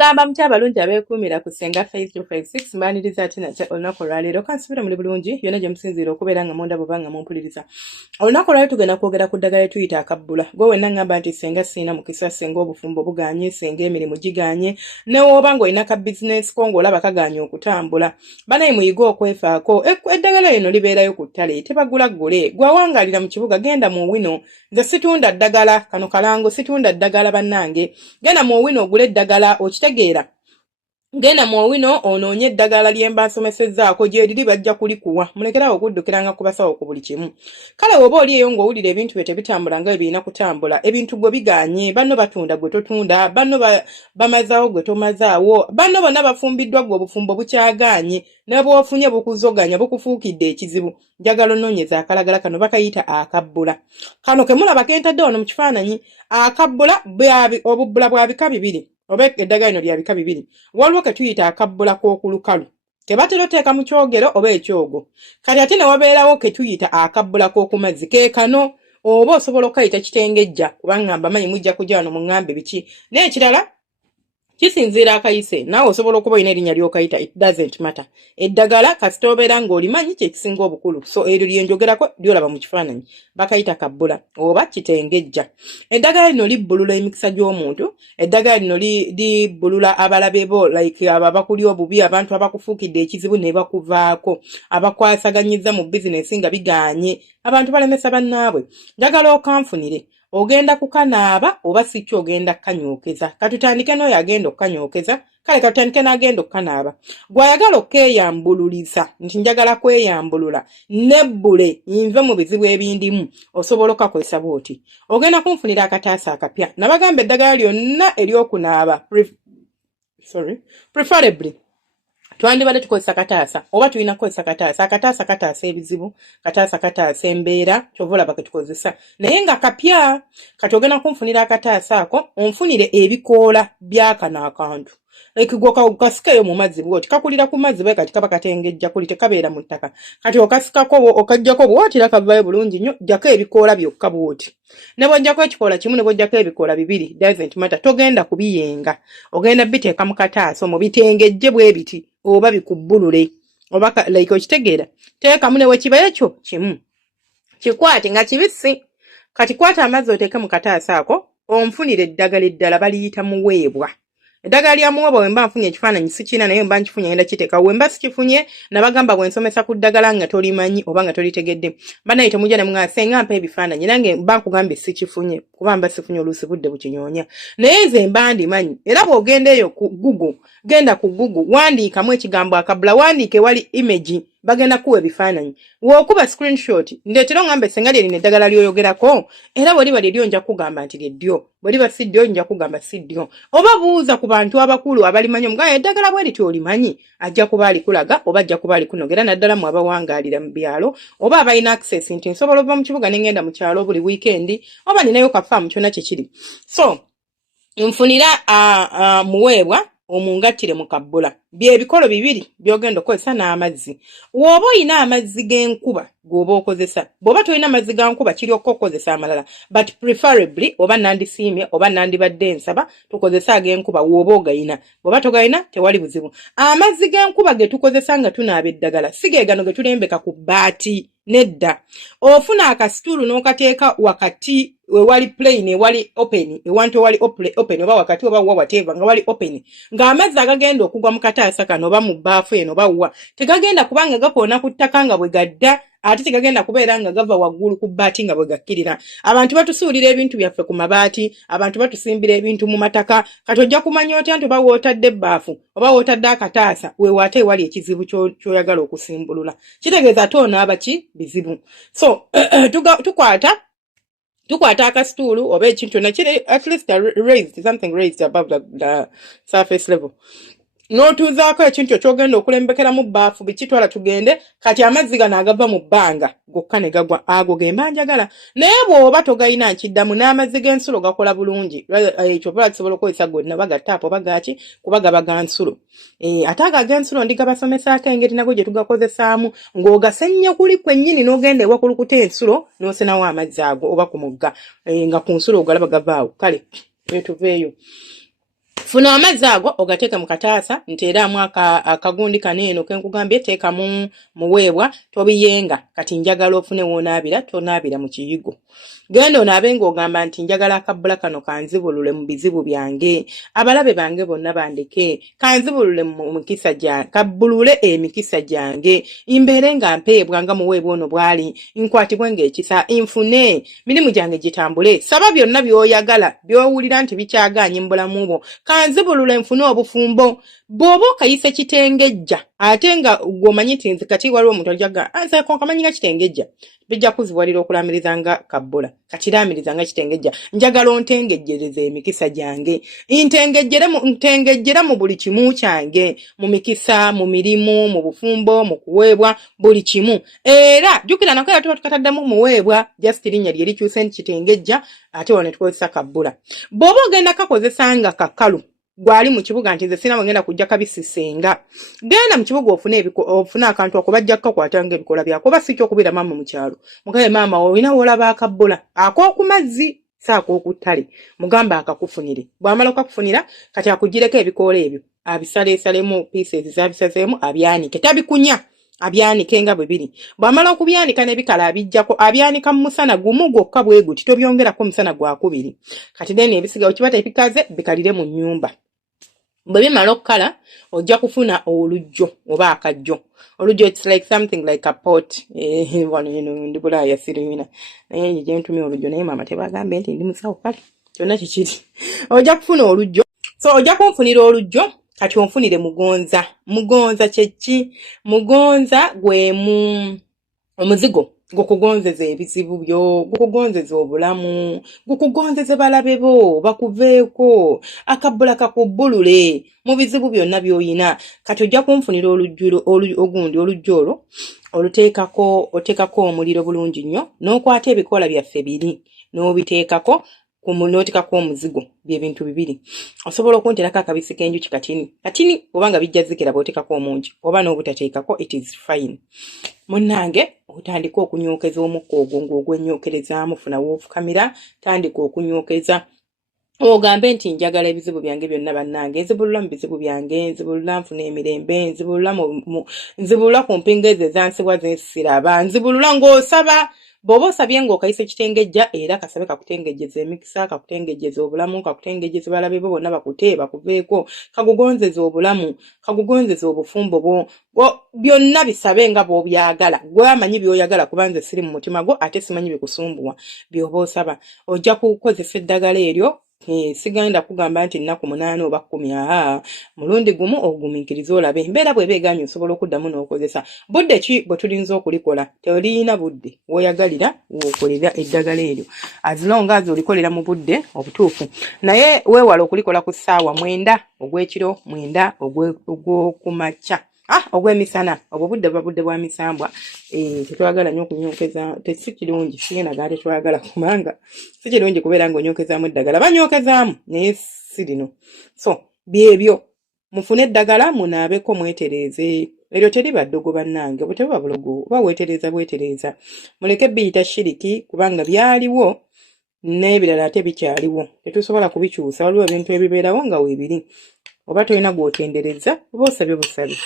mugamba mutya abalungi abeekuumira ku Ssenga 5256 mbaniriza ati nakya olunaku olwaleero kansubira muli bulungi yonna gye musinziira okubeera nga munda bwe nga mumpuliriza. Olunaku olwaleero tugenda kwogera ku ddagala tuyita akabbula. Gwe wenna ngamba nti Ssenga siina mukisa, Ssenga obufumbo buganye, Ssenga emirimu giganye, ne wooba ng'olina ka bizinesi ko ng'olaba kaganye okutambula. Banaye muyige okwefaako. Eddagala lino libeerayo ku ttale, tebagula gule. Gwe awangalira mu kibuga genda mu wino. Nze situunda ddagala, kano kalango situunda ddagala bannange. Genda mu wino ogule eddagala okitegeera. Genda mu wino onoonye eddagala lye mba nsomesezzaako gye liri bajja kulikuwa. Mulekerawo okuddukiranga ku basawo ku buli kimu. Kale oba oli eyo ng'owulira ebintu bye tebitambula nga birina kutambula, ebintu gwe biganye, banno batunda gwe totunda, banno bamazaawo gwe tomazaawo, banno bonna bafumbiddwa gwe obufumbo bukyaganye, ne bw'ofunye bukuzoganya bukufuukidde ekizibu. Njagala onoonyeza akalagala kano bakayita akabbula. Kano ke mulaba kentadde wano mu kifaananyi, akabbula obubbula bwa bika bibiri. Oba eddagala lino lya bika bibiri. Waliwo ke tuyita akabbula k'okulukalu. Ke batera oteeka mu kyogero oba ekyogo. Kati ate ne wabeerawo ke tuyita akabbula k'okumazzi. Ke kano oba osobola okukayita kitengejja kubanga mbamanyi mujja kujja wano muŋŋambe biki. N'ekirala kisinziira akayise. Naawe osobola okuba olina erinnya ly'okayita, it doesn't matter. Eddagala kasita obeera ng'olimanyi kye kisinga obukulu. So eryo lye njogerako lyolaba mu kifaananyi. Bakayita kabbula oba kitengejja. Eddagala lino libbulula emikisa gy'omuntu. Eddagala lino libbulula abalabe bo, like abakuli obubi, abantu abakufuukidde ekizibu ne bakuvaako, abakwasaganyizza mu bizinesi nga biganye, abantu balemesa bannaabwe. Njagala okanfunire. Ogenda kukanaaba oba si kyo ogenda kukanyokeza. Katutandike n'oyo agenda okukanyokeza, kale katutandike n'agenda okukanaaba. Gw'ayagala okweyambululiza, nti njagala kweyambulula, nebbule nve mu bizibu ebindimu, osobola okakozesa bw'oti. Ogenda kunfunira akataasa akapya. Nabagamba eddagala lyonna ery'okunaaba, preferably twandibadde tukozesa kataasa oba tulina kukozesa kataasa. Akataasa kataasa ebizibu, kataasa kataasa embeera, kyova olaba ke tukozesa. Naye nga kapya, kati ogenda kunfunira akataasa ako, onfunire ebikoola by'akano akantu. Ekigwo kasikeyo mu mazzi bw'oti, kakulira ku mazzi bwe kati kaba katengejja kuli tekabeera mu ttaka. Kati okasikako okajjako bw'oti rakavayo bulungi nnyo, jjako ebikoola byokka bw'oti. Ne bw'ojjako ekikoola kimu ne bw'ojjako ebikoola bibiri, doesn't matter, togenda kubiyenga. Ogenda biteeka mu kataasa omwo bitengejje bwe biti oba bikubbulule. Oba like okitegeera. Teekamu ne wekiba ekyo kimu. Kikwate nga kibisi. Kati kwata amazzi oteeke mu kataasa ako, onfunire eddagala eddala baliyita muweebwa. Eddagala lya muweebwa wemba nfunye ekifaananyi sikina naye mba nkifunye ngenda kiteeka. Wemba sikifunye nabagamba bwe nsomesa ku ddagala nga tolimanyi oba nga tolitegedde. Banaye temujja ne mugamba Ssenga mpa ebifaananyi nange mba nkugambye sikifunye kuba mba sifunye oluusi budde bukinyoonya. Naye nze mba ndimanyi. Era bw'ogenda eyo ku Google, genda ku Google wandiikamu ekigambo akabbula, wandiike wali image bagenda kuwa ebifaananyi. W'okuba screenshot ndeetera ongambe Ssenga lye lino eddagala ly'oyogerako, era bw'oliba liryo nja kugamba nti lyeddyo, bw'oliba si ddyo nja kugamba si ddyo. Oba buuza ku bantu abakulu abalimanyi omugamba eddagala bwe lityo olimanyi, ajja kuba alikulaga oba ajja kuba alikunogera naddala mu abawangaalira mu byalo oba abalina access nti nsobola ova mu kibuga ne ngenda mu kyalo buli weekend oba ninayo kafaamu kyonna kikiri. So nfunira muweebwa omungattire mu kabbula. Bye bikolo bibiri byogenda okozesa n'amazzi. W'oba oyina amazzi g'enkuba g'oba okozesa. Bw'oba tolina amazzi ga nkuba kiryoka okozesa amalala. But preferably oba nandisiimye oba nandibadde nsaba tukozesa ag'enkuba w'oba ogayina. Bw'oba togayina tewali buzibu. Amazzi g'enkuba ge tukozesa nga tunaaba eddagala si ge gano ge tulembeka ku bbaati. Nedda. Ofuna akasitulu n'okateeka wakati wali plain ewali open, ewantu ewali open oba wakati oba whatever nga wali open. Ng'amazzi agagenda okugwa mu kataasa kano oba mu bbaafu eno oba wa tegagenda kubanga gakoona ku ttaka nga bwe gadda, ate tegagenda kubeera nga gava waggulu ku bbaati nga bwe gakkirira. Abantu batusuulira ebintu byaffe ku mabaati, abantu batusimbira ebintu mu mataka. Kati ojja kumanya otya nti oba wootadde ebbaafu oba wootadde akataasa weewaate ewali ekizibu ky'oyagala okusimbulula. Kitegeeza toonaaba ki bizibu. So tukwata akasituulu oba ekintu kyonna kiri at least raised, something raised above the surface level. N'otuuzaako ekintu ky'ogenda okulembekera mu bbaafu bikitwala tugende, kati amazzi gano agava mu bbanga gokka ne gagwa, ago ge mba njagala. Naye bw'oba togayina nkiddamu n'amazzi g'ensulo gakola bulungi, ekyo bala kisobola okukozesa gonna baga taapu oba gaaki kuba gaba ga nsulo. Ate ago ag'ensulo ndigabasomesako engeri nago gye tugakozesaamu ng'ogasennye kuli kwennyini n'ogenda ewa kulukuta ensulo n'osenawo amazzi ago oba ku mugga nga ku nsulo ogalaba gavaawo. Kale tuveeyo. Funa amazzi ago ogateeka mu kataasa nteeramu akagundi kaneeno kenkugambye teekamu muweebwa tobiyenga kati njagala ofune woonaabira tonaabira mu kiyigo genda onaabe ng'ogamba nti njagala akabbula kano kanzibulule mu bizibu byange abalabe bange bonna bandeke kanzibulule mu mikisa gyange kabbulule emikisa gyange imbeere nga mpeebwa nga muweebwa ono bw'ali nkwatibwe ng'ekisa nfune mirimu gyange gitambule saba byonna by'oyagala by'owulira nti bikyagaanye mu bulamu bwo kanzibulule nfune obufumbo bw'oba okayise kitengejja ate nga gwomanyi nti nze kati waliwo omuntu ajaga anze konkamanyi nga kitengejja bijja kuzibuwalira okulamiriza nga kabbula kakiraamiriza nga kitengejja njagala ontengejjereze emikisa gyange ntengejjera mu buli kimu kyange mu mikisa mu mirimu mu bufumbo mu kuweebwa buli kimu era jjukira nako era tuba tukataddamu muweebwa just linnya lye likyuse nti kitengejja ate wano tukozesa kabbula bw'oba ogenda kakozesa nga kakalu gwali mu kibuga nti nze sina bagenda kujja kabisisenga genda mu kibuga ofune akantu okubajja kukakwatanga ebikola byako oba si kyokubira maama mu kyalo mugabe maama olina woolaba akabbula ak'oku mazzi saak'oku ttale mugamba akakufunire bw'amala okakufunira kati akugireko ebikoola ebyo abisaleesalemu pieces zabisazeemu abyanike tabikunya abyanike nga bwe biri bw'amala okubyanika n'ebikala abijjako abyanika mu musana gumu gwokka bwe guti tobyongerako musana gwakubiri kati then ebisigawo kiba tebikaze bikalire mu nnyumba bwe bimala okukala ojja kufuna olujjo oba akajjo olujjo it's like something like a pot wano ndi Bulaaya sirina naye gye ntumye olujjo naye maama tebagambe nti ndi musawo kale kyonna kikiri ojja kufuna olujjo so ojja kunfunira olujjo kati onfunire mugonza kyeki mugonza gwemu omuzigo gukugonzeza ebizibu byo gukugonzeza obulamu gukugonzeza balabe bo bakuveeko akabbula kakubbulule mu bizibu byonna by'oyina kati ojja kunfunira ogundi olujjo olwo oteekako omuliro bulungi nnyo n'okwata ebikoola byaffe biri n'obiteekako n'oteekako omuzigo by'ebintu bibiri osobola okunterako akabisi k'enjuki katini oba nga bijja zikira bw'oteekako omungi oba n'obutateekako it is fine munnange otandika okunyookeza omukka ogwo ng'ogwenyookerezaamu funa woofukamira tandika okunyookeza ogambe nti njagala ebizibu byange byonna bannange nzibulula mu bizibu byange nzibulula nfuna emirembe nzibulula ku mpingo ezo ezansibwa zensiraba nzibulula ng'osaba bw'oba osabye ng'okayise kitengejja era kasabe kakutengejjeza emikisa kakutengejjeza obulamu kakutengejjeza balabe bo bonna bakuveeko kagugonzeza obulamu kagugonzeza obufumbo bwo byonna bisabe nga bw'obyagala gwe amanyi by'oyagala kuba nze siri mu mutima gwo ate simanyi bikusumbuwa by'oba osaba ojja kukozesa eddagala eryo sigenda kugamba nti nnaku 8 oba 10 mulundi gumu ogumiikiriza olabe embeera bw'eba egaanye osobola okuddamu n'okozesa budde ki bwe tulinza okulikola tolina budde w'oyagalira w'okolera eddagala eryo as long as olikolera mu budde obutuufu naye weewala okulikola ku ssaawa 9 ogw'ekiro 9 ogw'okumakya ogw'emisana obwo budde buba budde bwa misambwa tetwagala nnyo okunyookeza si kirungi sigenda gaa tetwagala kubanga si kirungi kubeera ng'onyookezaamu eddagala banyookezaamu naye si lino so byebyo mufune eddagala munaabeko mwetereeze eryo teriba ddogo bannange bwe tebuba bulogo oba bwetereeza muleke biyita shiriki kubanga byaliwo n'ebirala ate bikyaliwo tetusobola kubikyusa waliwo ebintu ebibeerawo nga weebiri oba tolina gw'otendereza oba osabye busabe